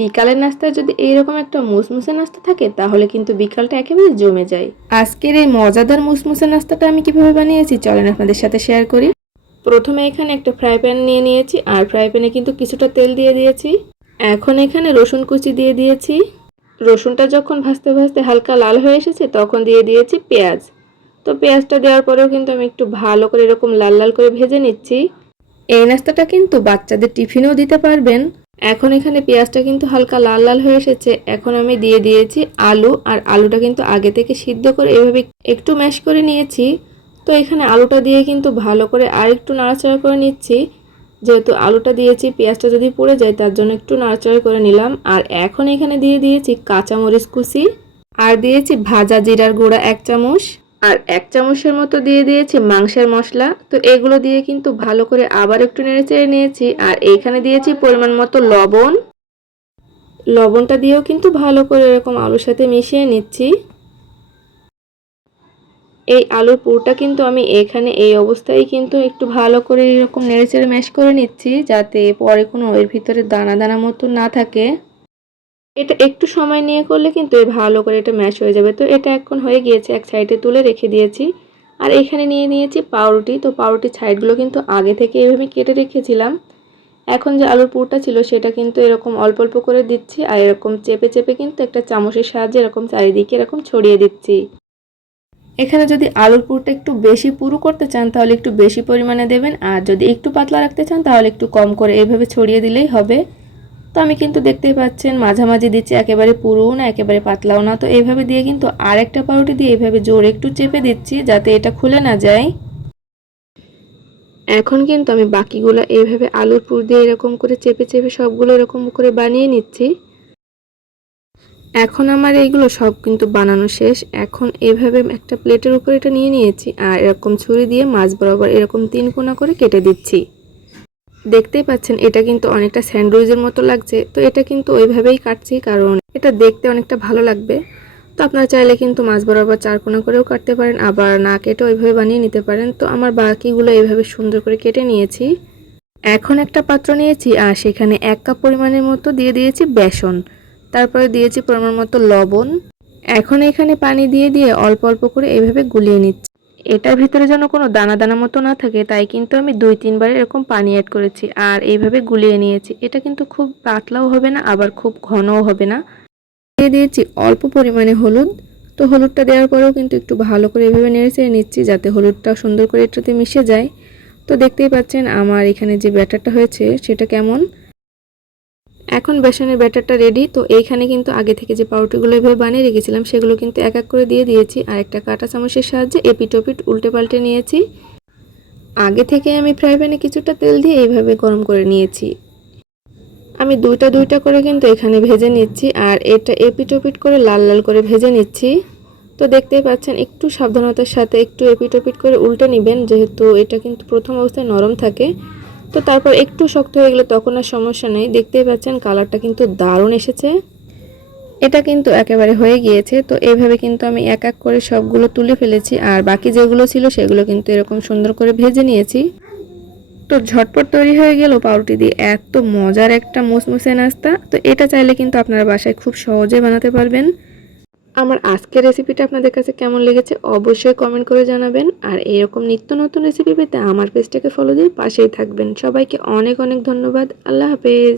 বিকালের নাস্তায় যদি এইরকম একটা মুসমুসে নাস্তা থাকে, তাহলে কিন্তু বিকালটা একেবারে জমে যায়। আজকের এই মজাদার মুসমুসে নাস্তাটা আমি কীভাবে বানিয়েছি, চলেন আপনাদের সাথে শেয়ার করি। প্রথমে এখানে একটা ফ্রাই প্যান নিয়ে নিয়েছি, আর ফ্রাই প্যানে কিন্তু কিছুটা তেল দিয়ে দিয়েছি। এখন এখানে রসুন কুচি দিয়ে দিয়েছি। রসুনটা যখন ভাজতে ভাজতে হালকা লাল হয়ে এসেছে, তখন দিয়ে দিয়েছি পেঁয়াজ। তো পেঁয়াজটা দেওয়ার পরেও কিন্তু আমি একটু ভালো করে এরকম লাল লাল করে ভেজে নিচ্ছি। এই নাস্তাটা কিন্তু বাচ্চাদের টিফিনেও দিতে পারবেন। এখন এখানে পেঁয়াজটা কিন্তু হালকা লাল লাল হয়ে এসেছে। এখন আমি দিয়ে দিয়েছি আলু, আর আলুটা কিন্তু আগে থেকে সিদ্ধ করে এভাবে একটু ম্যাশ করে নিয়েছি। তো এখানে আলুটা দিয়ে কিন্তু ভালো করে আর একটু নাড়াচাড়া করে নিচ্ছি। যেহেতু আলুটা দিয়েছি, পেঁয়াজটা যদি পুড়ে যায়, তার জন্য একটু নাড়াচাড়া করে নিলাম। আর এখন এখানে দিয়ে দিয়েছি কাঁচামরিচ কুচি, আর দিয়েছি ভাজা জিরার গুঁড়া এক চামচ। আর এক চামচের মতো দিয়ে দিয়েছি মাংসের মশলা। তো এগুলো দিয়ে কিন্তু ভালো করে আবার একটু নেড়ে চেড়ে নিয়েছি। আর এইখানে দিয়েছি পরিমাণ মতো লবণ। লবণটা দিয়েও কিন্তু ভালো করে এরকম আলুর সাথে মিশিয়ে নিচ্ছি। এই আলুর পুরটা কিন্তু আমি এখানে এই অবস্থায় কিন্তু একটু ভালো করে এরকম নেড়েচেড়ে ম্যাশ করে নিচ্ছি, যাতে পরে কোনো এর ভিতরে দানা দানা মতো না থাকে। এটা একটু সময় নিয়ে করলে কিন্তু ভালো করে এটা ম্যাশ হয়ে যাবে। তো এটা এখন হয়ে গিয়েছে, এক সাইডে তুলে রেখে দিয়েছি। আর এখানে নিয়ে নিয়েছি পাউরুটি। তো পাউরুটির সাইডগুলো কিন্তু আগে থেকে এভাবে কেটে রেখেছিলাম। এখন যে আলুর পুরটা ছিল সেটা কিন্তু এরকম অল্প অল্প করে দিচ্ছি আর এরকম চেপে চেপে কিন্তু একটা চামচের সাহায্যে এরকম চারিদিকে এরকম ছড়িয়ে দিচ্ছি। এখানে যদি আলুর পুরটা একটু বেশি পুরু করতে চান তাহলে একটু বেশি পরিমাণে দেবেন। আর যদি একটু পাতলা রাখতে চান তাহলে একটু কম করে এভাবে ছড়িয়ে দিলেই হবে। তো আমি কিন্তু দেখতেই পাচ্ছেন, মাঝামাঝি দিচ্ছি, একেবারে পুরো না একেবারে পাতলাও না। তো এইভাবে দিয়ে কিন্তু আরেকটা পাউরুটি দিয়ে এইভাবে জোরে একটু চেপে দিচ্ছি যাতে এটা খুলে না যায়। এখন কিন্তু আমি বাকিগুলো এইভাবে আলুর পুর দিয়ে এরকম করে চেপে চেপে সবগুলো এরকম করে বানিয়ে নিচ্ছি। এখন আমার এইগুলো সব কিন্তু বানানো শেষ। এখন এভাবে একটা প্লেটের উপর এটা নিয়ে নিয়েছি আর এরকম ছুরি দিয়ে মাছ বরাবর এরকম তিন কোনা করে কেটে দিচ্ছি। দেখতেই পাচ্ছেন, এটা কিন্তু অনেকটা স্যান্ডউইচের মতো লাগছে। তো এটা কিন্তু ওইভাবেই কাটছি কারণ এটা দেখতে অনেকটা ভালো লাগবে। তো আপনারা চাইলে কিন্তু মাছ বরাবর চার কোনা করেও কাটতে পারেন, আবার না কেটে ওইভাবে বানিয়ে নিতে পারেন। তো আমার বাকিগুলো এইভাবে সুন্দর করে কেটে নিয়েছি। এখন একটা পাত্র নিয়েছি, আর সেখানে এক কাপ পরিমাণের মতো দিয়ে দিয়েছি বেসন। তারপরে দিয়েছি পরিমাণ মতো লবণ। এখন এখানে পানি দিয়ে দিয়ে অল্প অল্প করে এইভাবে গুলিয়ে নিচ্ছি। এটার ভিতরে যেন কোনো দানা দানা মতো না থাকে, তাই কিন্তু আমি দুই তিনবার এরকম পানি অ্যাড করেছি। আর এইভাবে গুলিয়ে নিয়েছি। এটা কিন্তু খুব পাতলাও হবে না, আবার খুব ঘনও হবে না। দিয়ে দিয়েছি অল্প পরিমাণে হলুদ। তো হলুদটা দেওয়ার পরেও কিন্তু একটু ভালো করে এভাবে নেড়ে চেড়ে নিচ্ছি, যাতে হলুদটা সুন্দর করে এটাতে মিশে যায়। তো দেখতেই পাচ্ছেন আমার এখানে যে ব্যাটারটা হয়েছে, সেটা কেমন? এখন বেসনের ব্যাটারটা রেডি তো এইখানে কিন্তু আগে থেকে যে পাউরুটিগুলো এভাবে বানিয়ে রেখেছিলাম, সেগুলো কিন্তু এক এক করে দিয়ে দিয়েছি। আর একটা কাঁটা চামচের সাহায্যে এপিটোপিট উল্টে পাল্টে নিয়েছি। আগে থেকে আমি ফ্রাই প্যানে কিছুটা তেল দিয়ে এইভাবে গরম করে নিয়েছি। আমি দুইটা দুইটা করে কিন্তু এখানে ভেজে নিচ্ছি, আর এটা এপিটোপিট করে লাল লাল করে ভেজে নিচ্ছি। তো দেখতেই পাচ্ছেন, একটু সাবধানতার সাথে একটু এপিটোপিট করে উল্টে নেবেন, যেহেতু এটা কিন্তু প্রথম অবস্থায় নরম থাকে। তো তারপর একটু শক্ত হয়ে গেলে তখন আর সমস্যা নেই। দেখতেই পাচ্ছেন কালারটা কিন্তু দারুণ এসেছে। এটা কিন্তু একেবারে হয়ে গিয়েছে। তো এইভাবে কিন্তু আমি এক এক করে সবগুলো তুলে ফেলেছি। আর বাকি যেগুলো ছিল সেগুলো কিন্তু এরকম সুন্দর করে ভেজে নিয়েছি। তো ঝটপট তৈরি হয়ে গেল পাউরুটি দিয়ে। এত মজার একটা মুসমুসে নাস্তা। তো এটা চাইলে কিন্তু আপনারা বাসায় খুব সহজে বানাতে পারবেন। আমার আজকের রেসিপিটা আপনাদের কাছে কেমন লেগেছে অবশ্যই কমেন্ট করে জানাবেন। আর এরকম নিত্য নতুন রেসিপি পেতে আমার পেজটাকে ফলো দিয়ে পাশেই থাকবেন। সবাইকে অনেক অনেক ধন্যবাদ। আল্লাহ হাফেজ।